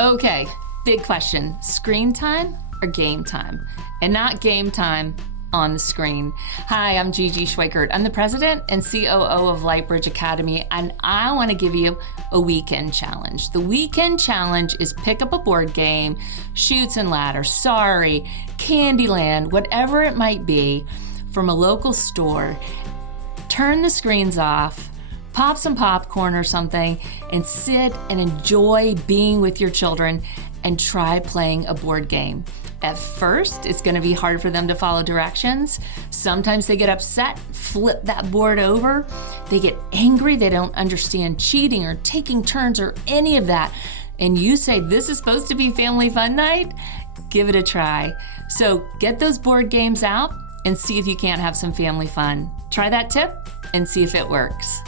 Okay, big question. Screen time or game time? And not game time on the screen. Hi, I'm Gigi. I'm the president and COO of Lightbridge Academy, and I want to give you a weekend challenge. The weekend challenge is pick up a board game, Chutes and Ladders, Sorry, Candyland, whatever it might be, from a local store. Turn the screens off, pop some popcorn or something, and sit and enjoy being with your children and try playing a board game. At first, it's going to be hard for them to follow directions. Sometimes they get upset, flip that board over. They get angry, they don't understand cheating or taking turns or any of that. And you say, this is supposed to be family fun night? Give it a try. So get those board games out and see if you can't have some family fun. Try that tip and see if it works.